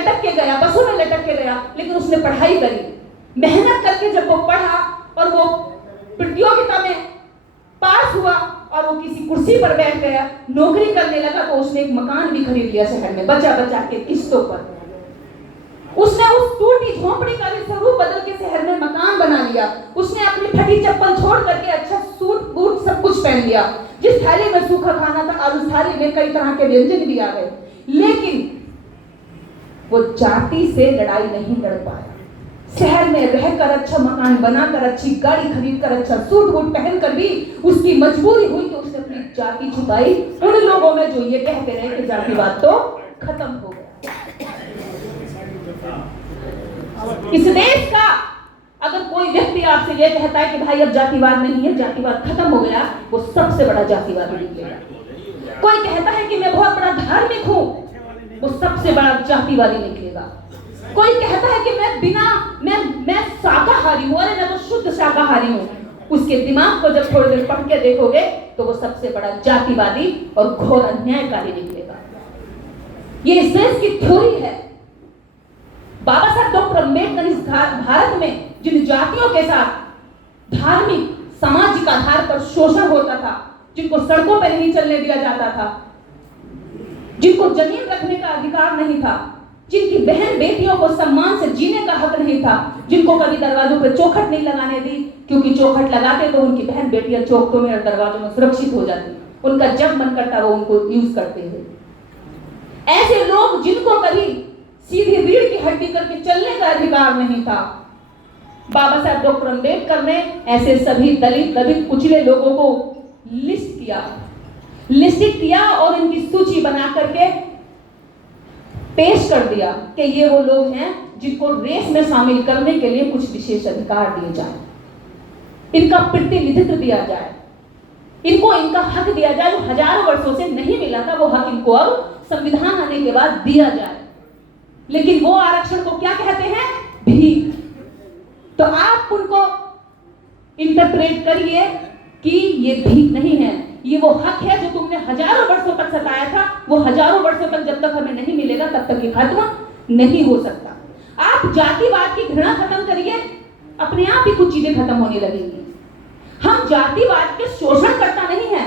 लटक के गया, बसों में लटक के गया, लेकिन उसने पढ़ाई करी, मेहनत करके जब वो पढ़ा और वो प्रतियोगिता में पास हुआ और वो किसी कुर्सी पर बैठ गया, नौकरी करने लगा, तो उसने एक मकान भी खरीद लिया शहर में, बचा बचा के किस्तों पर। उसने उस टूटी झोंपड़ी का भी स्वरूप बदल के शहर में मकान बना लिया। उसने अपनी फटी चप्पल छोड़ करके अच्छा सूट बूट सब कुछ पहन लिया। जिस थाली में सूखा खाना था और उस थाली में कई तरह के व्यंजन भी आ गए, लेकिन वो जाति से लड़ाई नहीं लड़ पाया। शहर में रहकर अच्छा मकान बनाकर, अच्छी गाड़ी खरीदकर, अच्छा सूट बूट पहनकर भी उसकी मजबूरी हुई कि उसने अपनी जाति छुपाई उन लोगों में जो ये कहते रहे कि जातिवाद तो खत्म हो गया। इस देश का अगर कोई व्यक्ति आपसे यह कहता है कि भाई अब जातिवाद नहीं है, जातिवाद खत्म हो गया, वो सबसे बड़ा जातिवादी निकलेगा। कोई कहता है कि मैं बहुत बड़ा धार्मिक हूं, वो सबसे बड़ा जातिवादी निकलेगा। कोई कहता है कि मैं शाकाहारी हूं, अरे मैं तो शुद्ध शाकाहारी हूं, उसके दिमाग को जब थोड़ी देर पढ़ के देखोगे तो वो सबसे बड़ा जातिवादी और घोर अन्यायकारी निकलेगा। ये इस देश की थ्योरी है। बाबा साहब डॉक्टर अम्बेडकर इस भारत में जिन जातियों के साथ धार्मिक सामाजिक आधार पर शोषण होता था, जिनको सड़कों पर नहीं चलने दिया जाता था, जिनको जमीन रखने का अधिकार नहीं था, जिनकी बहन बेटियों को सम्मान से जीने का हक नहीं था, जिनको कभी दरवाजों पर चौखट नहीं लगाने दी, क्योंकि चौखट लगाते तो उनकी बहन बेटियां चौखटों में और दरवाजों में सुरक्षित हो जाती, उनका जब मन करता वो उनको यूज करते थे। ऐसे लोग जिनको कभी सीधी रीढ़ की हड्डी करके चलने का अधिकार नहीं था, बाबा साहब डॉक्टर अम्बेडकर ने ऐसे सभी दलित कुचले लोगों को लिस्ट किया और इनकी सूची बना करके पेश कर दिया कि ये वो लोग हैं जिनको रेस में शामिल करने के लिए कुछ विशेष अधिकार दिए जाए, इनका प्रतिनिधित्व दिया जाए, इनको इनका हक दिया जाए जो हजारों वर्षों से नहीं मिला था, वो हक इनको अब संविधान आने के बाद दिया जाए। लेकिन वो आरक्षण को क्या कहते हैं? भीख। तो आप उनको इंटरप्रेट करिए कि ये भीख नहीं है, ये वो हक है जो तुमने हजारों वर्षों तक सताया था, वो हजारों वर्षों तक जब तक हमें नहीं मिलेगा तब तक ये खत्म नहीं हो सकता। आप जातिवाद की घृणा खत्म करिए, अपने आप ही कुछ चीजें खत्म होने लगेंगी। हम जातिवाद के शोषण करता नहीं है,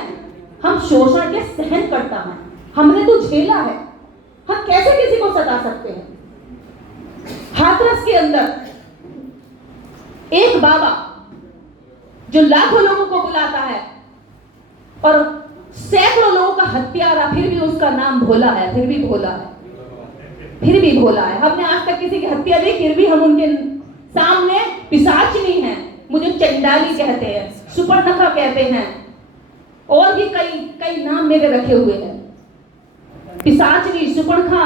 हम शोषण के सहन करता है। हमने तो झेला है, हम कैसे किसी को सता सकते हैं? हाथरस के अंदर एक बाबा जो लाखों लोगों को बुलाता है और सैकड़ों लोगों का हत्यारा, फिर भी उसका नाम भोला है, फिर भी भोला है, फिर भी भोला है। हमने आज तक किसी की हत्या नहीं, फिर भी हम उनके सामने पिशाचिनी हैं, मुझे चंडाली कहते हैं, सुपर्णखा कहते हैं, और भी कई नाम मेरे रखे हुए हैं। पिशाचिनी, सुपर्णखा।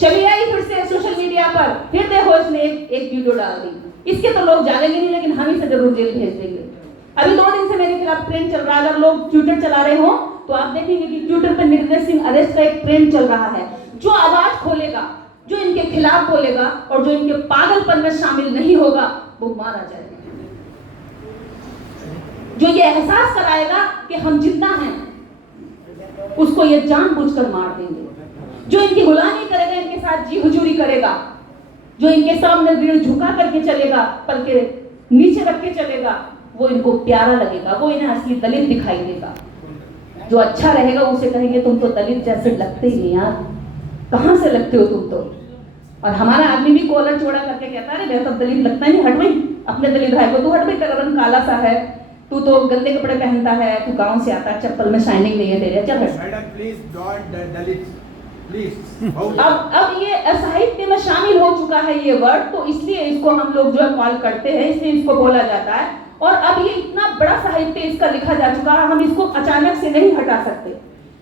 चली आई फिर से सोशल मीडिया पर, फिर देखो इसने एक वीडियो डाल दी। इसके तो लोग जानेंगे नहीं, लेकिन हम इसे जरूर जेल भेज देंगे। अभी 2 दिन से मेरे खिलाफ ट्रेंड चल रहा है, अगर लोग ट्विटर चला रहे हो तो आप देखेंगे कि ट्विटर पर निर्देश सिंह अरेस्ट का एक ट्रेंड चल रहा है। जो आवाज खोलेगा, जो इनके खिलाफ बोलेगा और जो इनके पागलपन में शामिल नहीं होगा वो मारा जाएगा। जो ये एहसास कराएगा कि हम जिंदा हैं, उसको ये जानबूझकर मार देंगे। जो इनकी गुलामी करेगा, इनके साथ जी हुजूरी करेगा, जो इनके सामने रीढ़ झुका करके चलेगा, पलके नीचे रख के चलेगा, वो इनको प्यारा लगेगा, वो इन्हें असली दलित दिखाई देगा। जो अच्छा रहेगा उसे कहेंगे तुम तो दलित जैसे लगते ही नहीं यार, कहां से लगते हो तुम तो। और हमारा आदमी भी कॉलर चौड़ा करके कहता है अरे तो दलित लगता ही नहीं, हट भाई अपने दलित भाई को, तू हट भाई, तेरा रंग काला सा है, तू तो गंदे कपड़े पहनता है, तू गांव से आता है, चप्पल में शाइनिंग नहीं है तेरे, चल हट। Madam please don't Dalit please. अब ये साहित्य में शामिल हो चुका है ये वर्ड, तो इसलिए इसको हम लोग जो है कॉल करते हैं, इसलिए इसको बोला जाता है। और अब ये इतना बड़ा साहित्य इसका लिखा जा चुका है, हम इसको अचानक से नहीं हटा सकते।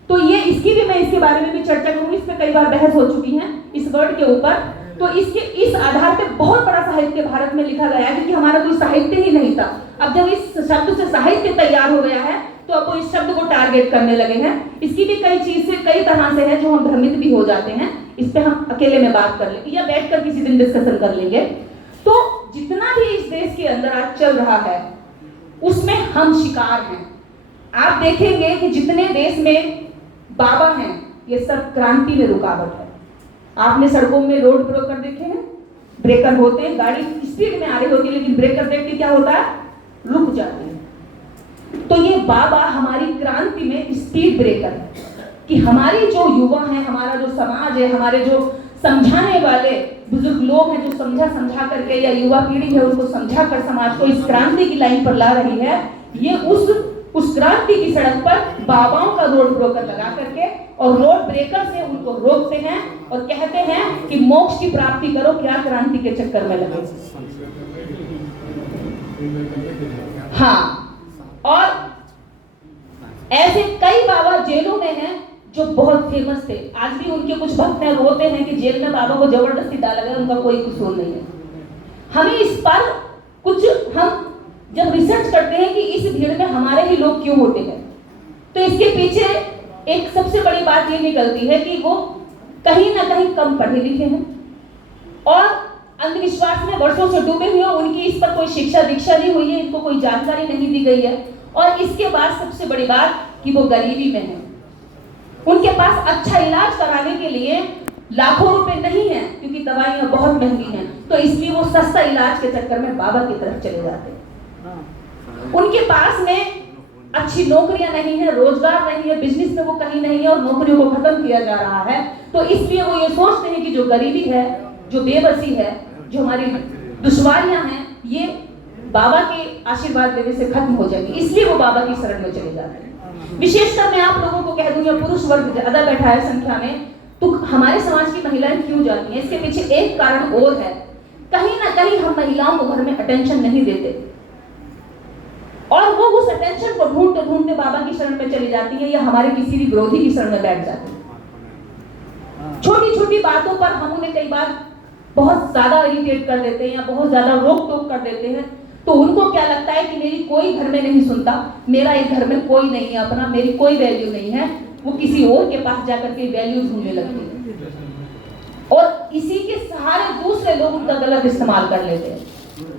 तो ये इसकी भी मैं इसके बारे में भी चर्चा करूंगी, इस पे कई बार बहस हो चुकी है इस वर्ड के ऊपर। तो इस आधार पे बहुत बड़ा साहित्य भारत में लिखा गया है, क्योंकि हमारा कोई साहित्य ही नहीं था। अब जब इस शब्द से साहित्य तैयार हो गया है तो अब वो इस शब्द को टारगेट करने लगे हैं। इसकी भी कई तरह से है जो हम भ्रमित भी हो जाते हैं। इस पे हम अकेले में बात कर लेंगे या बैठकर किसी दिन डिस्कशन कर लेंगे। तो जितना भी इस देश के अंदर आज चल रहा है उसमें हम शिकार हैं। आप देखेंगे कि जितने देश में बाबा हैं ये सब क्रांति में रुकावट है। आपने सड़कों में रोड ब्रेकर देखे हैं? ब्रेकर होते हैं, गाड़ी स्पीड में आ रही होती है, लेकिन ब्रेकर देख के क्या होता है? रुक जाती है। तो ये बाबा हमारी क्रांति में स्पीड ब्रेकर है कि हमारी जो युवा है, हमारा जो समाज है, हमारे जो समझाने वाले बुजुर्ग लोग हैं जो समझा करके, या युवा पीढ़ी है उनको समझा कर समाज को इस क्रांति की लाइन पर ला रही है। ये उस क्रांति की सड़क पर बाबाओं का रोड ब्रेकर लगा करके और रोड ब्रेकर से उनको रोकते हैं और कहते हैं कि मोक्ष की प्राप्ति करो, क्या क्रांति के चक्कर में लगे। हाँ, और ऐसे कई बाबा जेलों में हैं जो बहुत फेमस थे। आज भी उनके कुछ भक्त हैं, रोते हैं कि जेल में बाबा को जबरदस्ती डाला गया, उनका कोई कसूर नहीं है। हमें इस पर कुछ, हम जब रिसर्च करते हैं कि इस भीड़ में हमारे ही लोग क्यों होते हैं, तो इसके पीछे एक सबसे बड़ी बात ये निकलती है कि वो कहीं ना कहीं कम पढ़े लिखे हैं और अंधविश्वास में वर्षों से डूबे हुए हैं। उनकी इस पर कोई शिक्षा दीक्षा नहीं हुई है, इनको कोई जानकारी नहीं दी गई है। और इसके बाद सबसे बड़ी बात कि वो गरीबी में है, उनके पास अच्छा इलाज कराने के लिए लाखों रुपए नहीं है क्योंकि दवाइयां बहुत महंगी हैं, तो इसलिए वो सस्ता इलाज के चक्कर में बाबा की तरफ चले जाते हैं। उनके पास में अच्छी नौकरियां नहीं है, रोजगार नहीं है, बिजनेस में वो कहीं नहीं है और नौकरियों को खत्म किया जा रहा है। तो इसलिए वो ये सोचते हैं कि जो गरीबी है, जो बेबसी है, जो हमारी दुश्वारियां हैं, ये बाबा के आशीर्वाद देने से खत्म हो जाएगी। इसलिए वो बाबा की शरण में चले जाते हैं। विशेषकर मैं आप लोगों को कह दूंगा, पुरुष वर्ग ज्यादा बैठा है संख्या में, तो हमारे समाज की महिलाएं क्यों जाती हैं? इसके पीछे एक कारण और है, कहीं ना कहीं हम महिलाओं को घर में अटेंशन नहीं देते और वो उस अटेंशन को ढूंढते ढूंढते बाबा की शरण में चली जाती है या हमारे किसी भी विरोधी की शरण में बैठ जाती है। छोटी छोटी बातों पर हम उन्हें कई बार बहुत ज्यादा इरिटेट कर देते हैं या बहुत ज्यादा रोक टोक कर देते हैं, तो उनको क्या लगता है कि मेरी कोई घर में नहीं सुनता, मेरा इस घर में कोई नहीं है अपना, मेरी कोई वैल्यू नहीं है। वो किसी और के पास जाकर के वैल्यू ढूंढने लगती है और इसी के सहारे दूसरे लोग उनका गलत इस्तेमाल कर लेते हैं।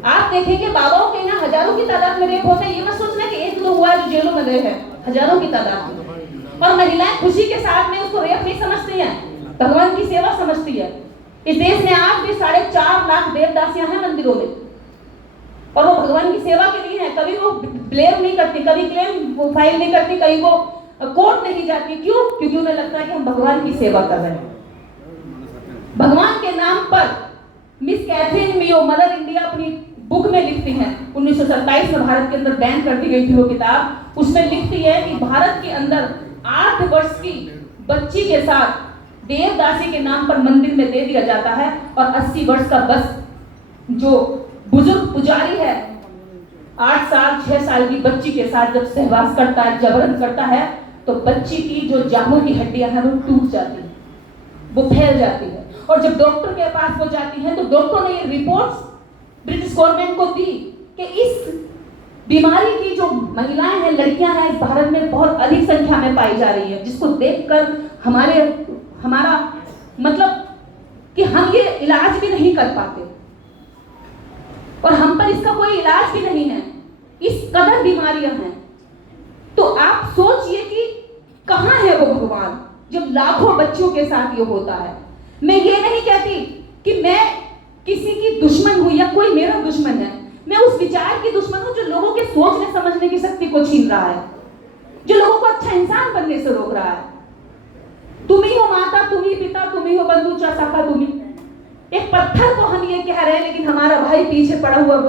आप देखेंगे बाबाओं के यहाँ हजारों की तादाद में रेप होते हैं। ये मत सोचना कि एक दो हुआ है जो जेलों में गए हैं, हजारों की तादाद में। और महिलाएं खुशी के साथ में उसको रेप नहीं समझती हैं, भगवान की सेवा समझती है। इस देश में आज भी 4.5 लाख देवदासियां हैं मंदिरों में और वो भगवान की सेवा के लिए है। कभी वो ब्लेम नहीं करती, कभी क्लेम वो फाइल नहीं करती, कहीं वो कोर्ट नहीं जाती। क्यों? क्योंकि उन्हें लगता है कि हम भगवान की सेवा कर रहे हैं। भगवान के नाम पर मिस कैथरीन मियो मदर इंडिया अपनी बुक में लिखती हैं, 1927 में भारत के अंदर बैन कर दी गई थी वो किताब। उसमें लिखती है कि भारत के अंदर 8 वर्ष की बच्ची के साथ देवदासी के नाम पर मंदिर में दे दिया जाता है और 80 वर्ष का बस जो बुजुर्ग पुजारी है 8 साल 6 साल की बच्ची के साथ जब सहवास करता है, जबरन करता है, तो बच्ची की जो जांघों की हड्डियां हैं वो टूट जाती है, वो फैल जाती है। और जब डॉक्टर के पास वो जाती है तो डॉक्टर ने ये रिपोर्ट्स ब्रिटिश गवर्नमेंट को दी कि इस बीमारी की जो महिलाएं हैं, लड़कियां हैं, इस भारत में बहुत अधिक संख्या में पाई जा रही है, जिसको देखकर हमारा मतलब कि हम ये इलाज भी नहीं कर पाते और हम पर इसका कोई इलाज भी नहीं है, इस कदर बीमारियां हैं। तो आप सोचिए कि कहां है वो भगवान जब लाखों बच्चों के साथ ये होता है। मैं ये नहीं कहती कि मैं किसी की दुश्मन हूं या कोई मेरा दुश्मन है, मैं उस विचार की दुश्मन हूं जो लोगों के सोचने समझने की शक्ति को छीन रहा है, जो लोगों को अच्छा इंसान बनने से रोक रहा है। तुम ही हो माता, तुम ही पिता, तुम ही हो बंधु, शाखा तुम ही। एक पत्थर को हम ये कह रहे हैं लेकिन हमारा भाई पीछे पड़ा हुआ वो